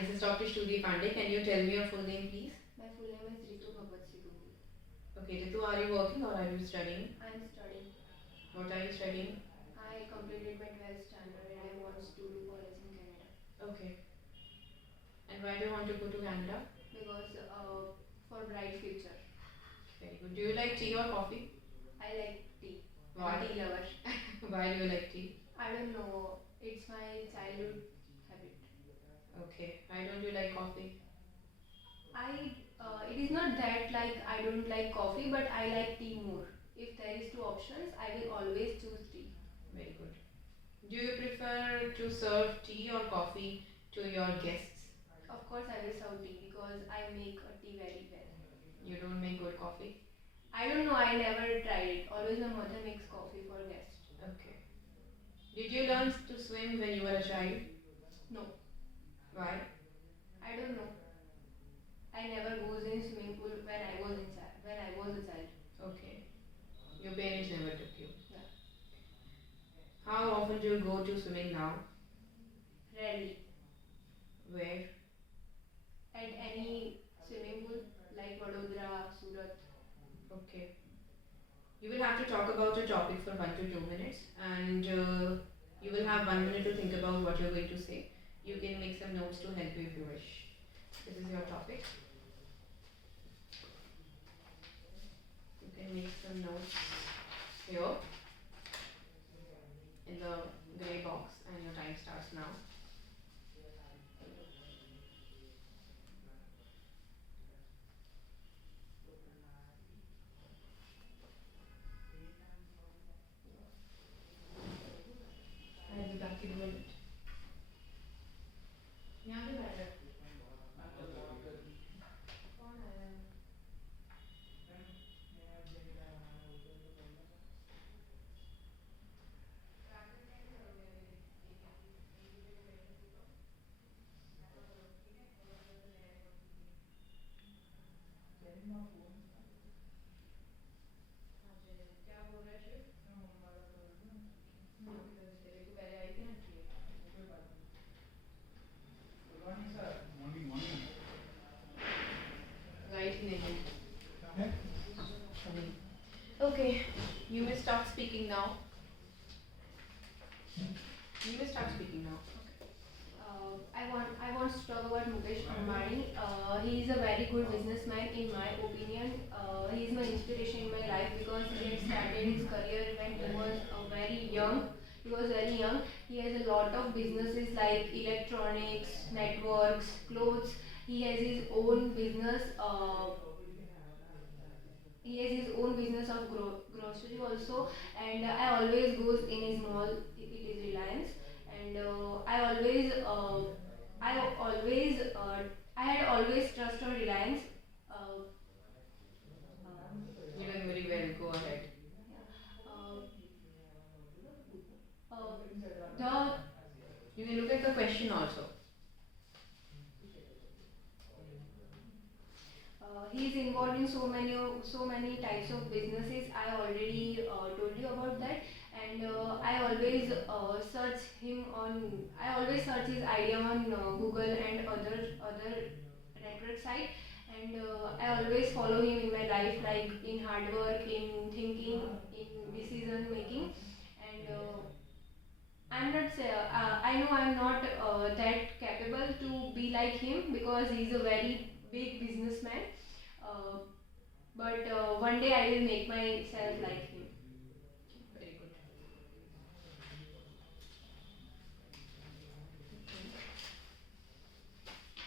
this is Dr. Shruti Pandey. Can you tell me your full name, please? My full name is Ritu Bhagat Sidhu. Okay, Ritu, are you working or are you studying? I'm studying. What are you studying? I completed my 12th standard and I want to do college in Canada Okay. And why do you want to go to Canada? because for bright future. Very good. Do you like tea or coffee? I like tea. I'm a Why? tea lover. Why do you like tea? I don't know. It's my childhood habit. Okay. Why don't you like coffee? It is not that like I don't like coffee, but I like tea more. If there is two options, I will always choose tea. Very good. Do you prefer to serve tea or coffee to your guests? Of course, I will serve tea because I make a tea very well. You don't make good coffee? I don't know. I never tried it. Always my mother makes coffee for guests. Okay. Did you learn to swim when you were a child? No, Why? I don't know. I never goes in swimming pool when I was a child. Okay. Your parents never took you. Yeah, How often do you go to swimming now? rarely Where? at any swimming pool like Vadodara, Surat. Okay. You will have to talk about a topic for 1 to 2 minutes, and you will have 1 minute to think about what you're going to say. You can make some notes to help you if you wish. This is your topic. You can make some notes here in the gray box, and your time starts now. I'll be back in a minute. यहाँ पे बैठ जा। कौन आया है? क्या बोल रहा है शिव? तेरे को पहले आई थी ना लाइट ही नहीं है। Okay, you may start speaking now. You may start speaking now. I want to talk about Mukesh Ambani. He is a very good businessman in my opinion. He is my inspiration in my life because he had started his career when he was very young. He was very young. He has a lot of businesses like electronics, networks, clothes. He has his own business. He has his own business of grocery also, and I always goes in his mall. It is Reliance, and I always I had always trust on Reliance. Uh, You're doing very well. Go ahead. yeah. Uh, the You can look at the question also. He is involved in so many types of businesses. I already told you about that, and I always search his idea on Google and other network site, and I always follow him in my life, like in hard work, in thinking, in decision making, and I know I'm not that capable to be like him because he's a very big businessman. Uh, but one day I will make myself like him. Very good.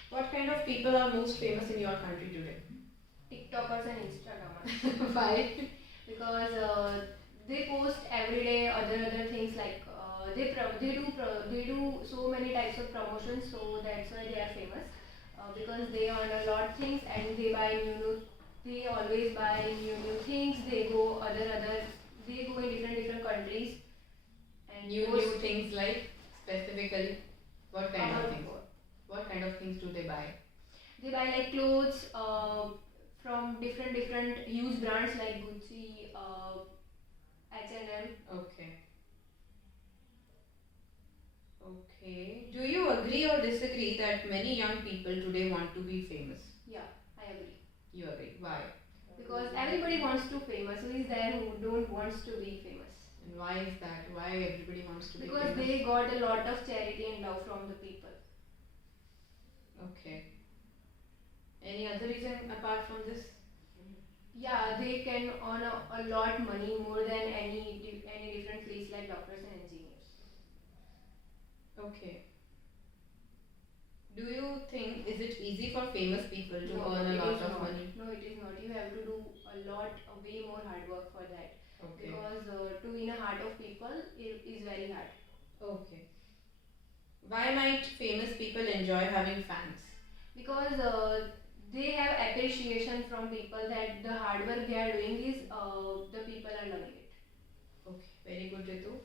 What kind of people are most famous in your country today? TikTokers and Instagrammers Why? because they post every day other things like they do so many types of promotions, so that's why they are famous. Because they earn a lot things and they always buy new things. They go in different countries and New things like specifically what kind of things? post. What kind of things do they buy? They buy like clothes from different used brands like Gucci, H&M. Okay. Okay. Do you agree or disagree that many young people today want to be famous? Yeah, I agree. You agree. Why? Because everybody wants to famous. Who is there who don't wants to be famous? And why is that? Why everybody wants to be Because famous? they got a lot of charity and love from the people. Okay. Any other reason apart from this? Yeah, they can earn a lot money more than any different fields like doctors and engineers. Okay. Do you think is it easy for famous people to No, earn a it lot is of not. money? No, it is not. You have to do a lot, way more hard work for that. Okay. Because to win a heart of people is very hard. Okay. Why might famous people enjoy having fans? Because they have appreciation from people that the hard work they are doing is the people are loving it. Okay, very good, Ritu.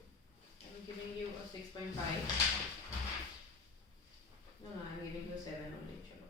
I'm giving you a 6.5. No, I'm giving you a 7 only. Chalo.